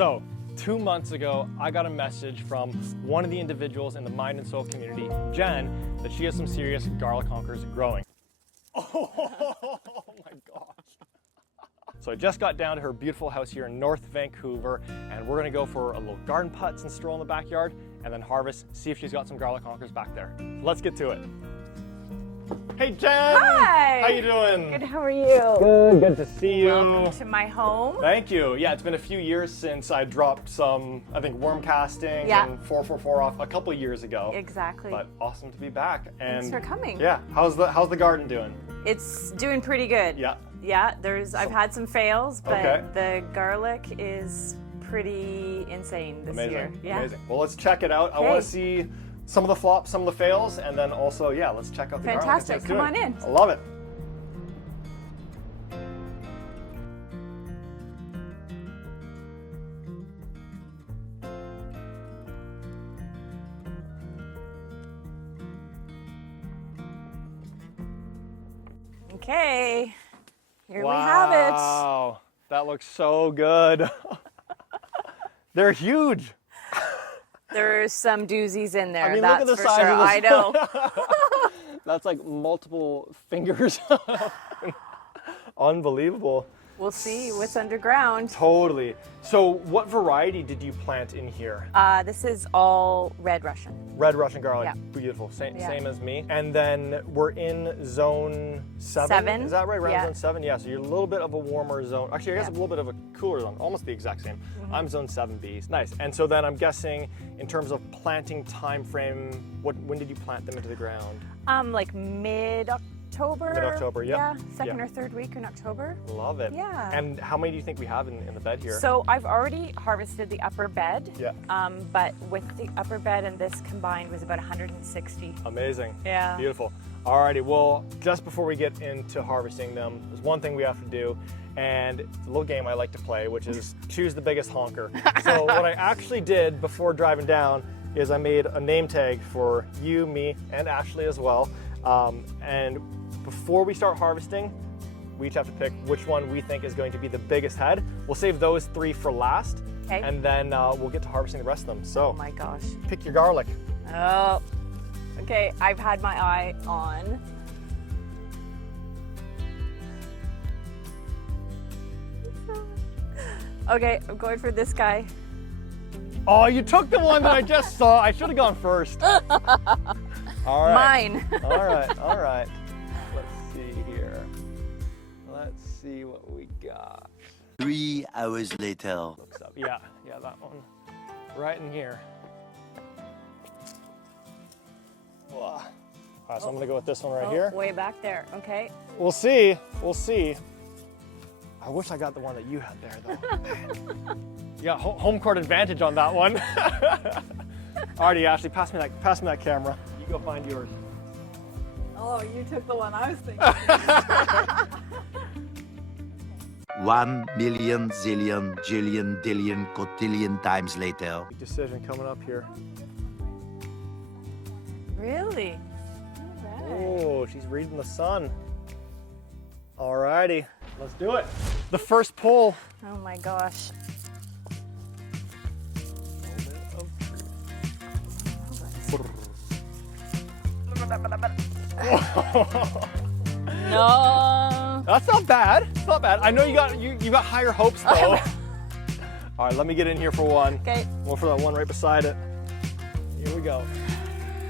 So 2 months ago, I got a message from one of the individuals in the Mind and Soul community, Jen, that she has some serious garlic honkers growing. Oh my gosh. So I just got down to her beautiful house here in North Vancouver, and we're gonna go for a little garden putts and stroll in the backyard, and then harvest, see if she's got some garlic honkers back there. Let's get to it. Hey Jen! Hi! How you doing? Good, how are you? Good to see you. Welcome to my home. Thank you. Yeah, it's been a few years since I dropped some, I think, worm casting and 444 off a couple years ago. Exactly. But awesome to be back. And thanks for coming. Yeah, how's the garden doing? It's doing pretty good. Yeah. Yeah, I've had some fails, but Okay. the garlic is pretty insane this year. Yeah. Amazing. Well, let's check it out. I want to see some of the flops, some of the fails, and then also, yeah, let's check out the garlic. Fantastic. Come on in. I love it. Okay, here we have it. Wow, that looks so good. They're huge. There's some doozies in there, I mean, that's look at the for size sure. of this. I know. That's like multiple fingers. Unbelievable. We'll see what's underground. Totally. So what variety did you plant in here? This is all red Russian. Red Russian garlic. Yeah. Beautiful. Same Yeah. as me. And then we're in zone 7. Is that right? Around zone 7? Yeah, so you're a little bit of a warmer zone. Actually, I guess a little bit of a cooler zone. Almost the exact same. I'm zone 7B. Nice. And so then I'm guessing in terms of planting time frame, when did you plant them into the ground? Like mid-October. Mid-October, Yeah, second or third week in October. Love it. Yeah. And how many do you think we have in the bed here? So I've already harvested the upper bed. Yeah. But with the upper bed and this combined was about 160. Amazing. Yeah. Beautiful. Alrighty, well, just before we get into harvesting them, there's one thing we have to do, and it's a little game I like to play, which is choose the biggest honker. So what I actually did before driving down is I made a name tag for you, me, and Ashley as well. And before we start harvesting, we each have to pick which one we think is going to be the biggest head. We'll save those 3 for last, and then we'll get to harvesting the rest of them. So, Oh my gosh. pick your garlic. Oh. Okay, I've had my eye on. Okay, I'm going for this guy. Oh, you took the one that I just saw. I should have gone first. All right. Mine. All right. Let's see here. Let's see what we got. 3 hours later. Looks up. Yeah, that one. Right in here. Wow. All right, so I'm gonna go with this one right here. Way back there. Okay. We'll see. I wish I got the one that you had there, though. You got home court advantage on that one. Alrighty, Ashley, pass me that camera. You go find yours. Oh, you took the one I was thinking. 1 million, zillion, jillion, dillion, cotillion times later. Big decision coming up here. Really? Oh, she's reading the sun. Alrighty, let's do it. The first pull. Oh my gosh. No. That's not bad. It's not bad. I know you got higher hopes though. All right, let me get in here for one. Okay. One for that one right beside it. Here we go.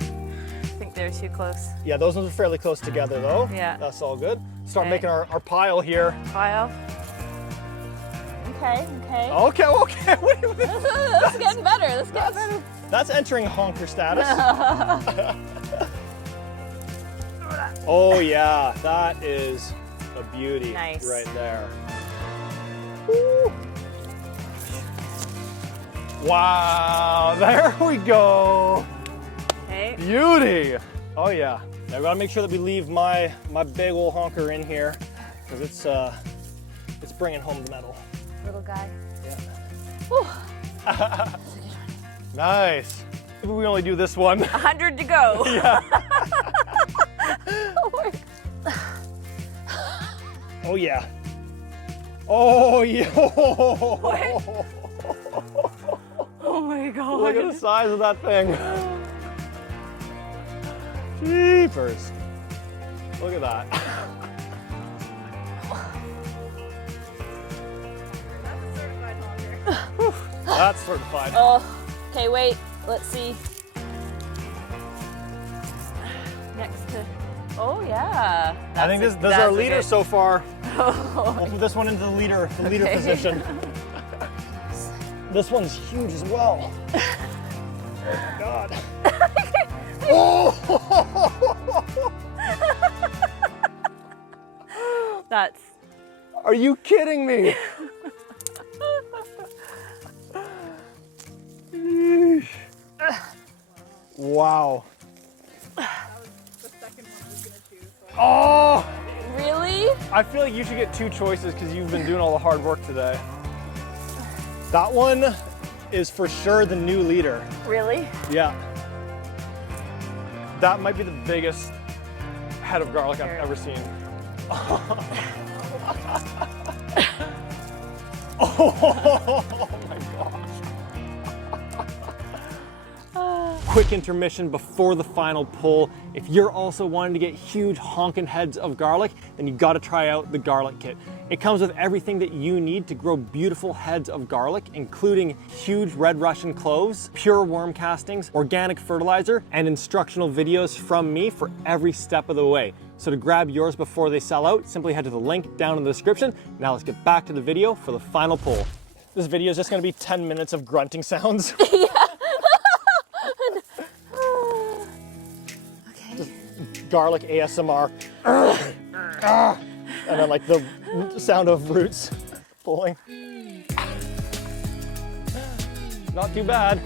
I think they're too close. Yeah, those ones are fairly close together though. Yeah. That's all good. Start Okay. making our pile here. File. Okay. Okay. Wait. This is getting better. This is getting better. That's entering honker status. Oh yeah, that is a beauty. Nice. Right there. Woo. Wow, there we go. Okay. Beauty. Oh yeah. Now we gotta make sure that we leave my big old honker in here because it's bringing home the medal. Little guy. Yeah. Whew. Nice. Maybe we only do this one. 100 to go. Yeah. Oh yeah. Oh yeah. god. Look at the size of that thing. Jeepers. Look at that. That's certified. Oh, okay, wait. Let's see. Next to. Oh yeah. I think this is our leader so far. We'll put this one into the leader Okay. position. This one's huge as well. Oh my god. Oh! That's. Are you kidding me? Wow. That was the second one I was gonna choose. So. Oh! Really? I feel like you should get 2 choices because you've been doing all the hard work today. That one is for sure the new leader. Really? Yeah. That might be the biggest head of garlic I've ever seen. Oh my gosh. Quick intermission before the final pull. If you're also wanting to get huge honking heads of garlic, then you gotta try out the garlic kit. It comes with everything that you need to grow beautiful heads of garlic, including huge red Russian cloves, pure worm castings, organic fertilizer, and instructional videos from me for every step of the way. So to grab yours before they sell out, simply head to the link down in the description. Now let's get back to the video for the final pull. This video is just gonna be 10 minutes of grunting sounds. Okay. Garlic ASMR. And then like the sound of roots pulling. Not too bad.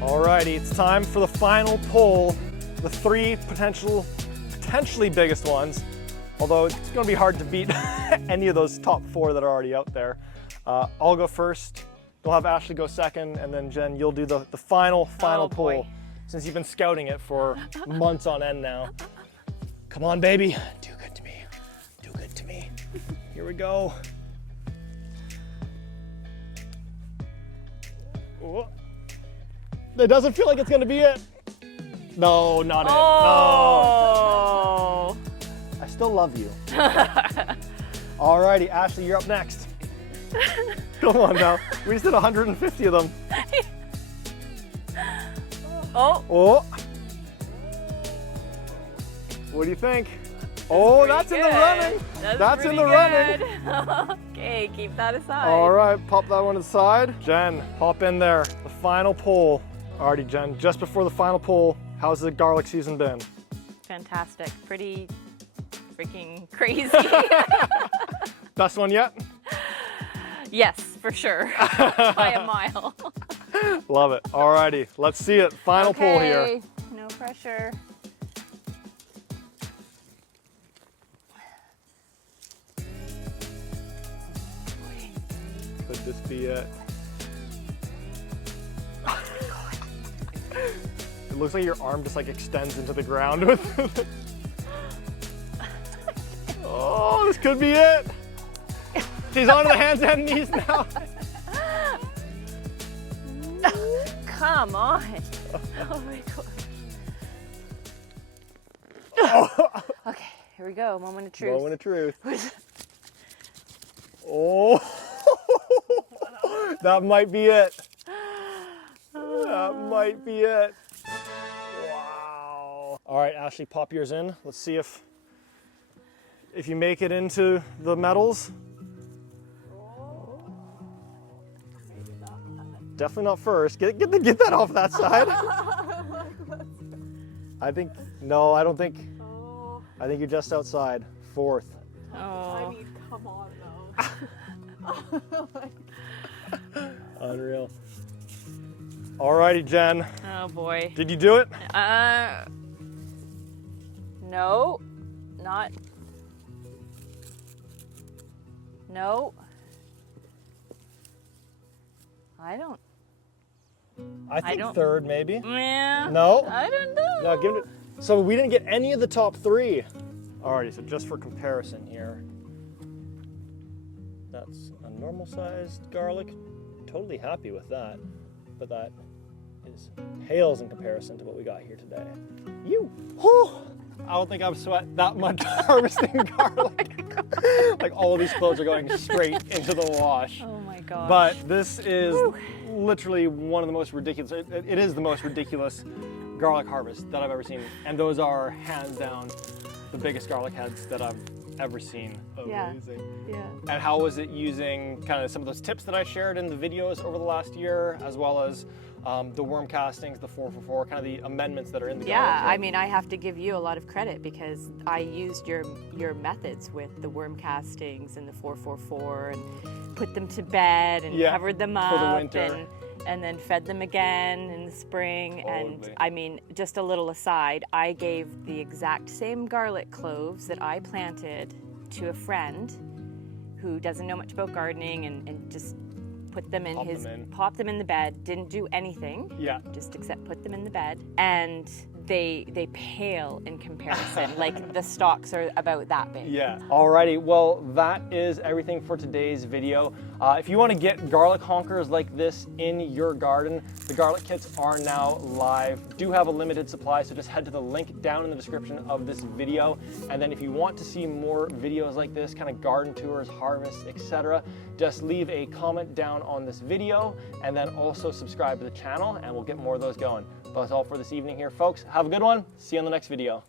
Alrighty, it's time for the final pull. The 3 potentially biggest ones. Although it's gonna be hard to beat any of those top 4 that are already out there. I'll go first, we'll have Ashley go second, and then Jen, you'll do the final Oh, pull. boy. Since you've been scouting it for months on end now. Come on, baby, do good to me, do good to me. Here we go. Oh. It doesn't feel like it's gonna be it. No, not it, no. Oh. I still love you. Alrighty, Ashley, you're up next. Come on now. We just did 150 of them. Oh. Oh. What do you think? Oh, that's in the running. That's in the running. Okay, keep that aside. All right, pop that one aside. Jen, hop in there. The final pull. Alrighty, Jen, just before the final pull, how's the garlic season been? Fantastic. Pretty freaking crazy. Best one yet? Yes, for sure. By a mile. Love it. Alrighty, let's see it. Final pull here. Okay, no pressure. Could this be it? It looks like your arm just like extends into the ground with Oh, this could be it. She's on the hands and knees now. Come on. Oh my god. Okay, here we go. Moment of truth. Moment of truth. Oh, that might be it. That might be it. Wow. All right, Ashley, pop yours in. Let's see if you make it into the metals. Definitely not first. Get that off that side. I think, no, I don't think. I think you're just outside. 4th. Oh. I mean, come on though. Unreal. Alrighty, Jen. Oh boy. Did you do it? No, not. No. I don't. I think don't- 3rd, maybe. Yeah. No? I don't know. No, give it. So we didn't get any of the top 3. Alrighty, so just for comparison here, that's a normal sized garlic. Totally happy with that, but that is pales in comparison to what we got here today. Whew, I don't think I've sweat that much harvesting garlic. Like all of these clothes are going straight into the wash. Oh my gosh. But this is literally one of the most ridiculous, it is the most ridiculous garlic harvest that I've ever seen. And those are hands down the biggest garlic heads that I've ever seen. Amazing. Yeah. And how was it using kind of some of those tips that I shared in the videos over the last year, as well as the worm castings, the 444, kind of the amendments that are in the garlic Yeah, kit? I mean, I have to give you a lot of credit because I used your methods with the worm castings and the 444 and put them to bed and covered them up for the winter. And then fed them again in the spring. Totally. And I mean, just a little aside, I gave the exact same garlic cloves that I planted to a friend who doesn't know much about gardening and just put them in popped them in the bed, didn't do anything. Yeah. Just except put them in the bed. And they pale in comparison. Like the stalks are about that big. Yeah. Alrighty, well that is everything for today's video. If you want to get garlic honkers like this in your garden, the garlic kits are now live. Do have a limited supply, so just head to the link down in the description of this video. And then if you want to see more videos like this, kind of garden tours, harvests, etc., just leave a comment down on this video and then also subscribe to the channel and we'll get more of those going. But that's all for this evening here, folks. Have a good one. See you on the next video.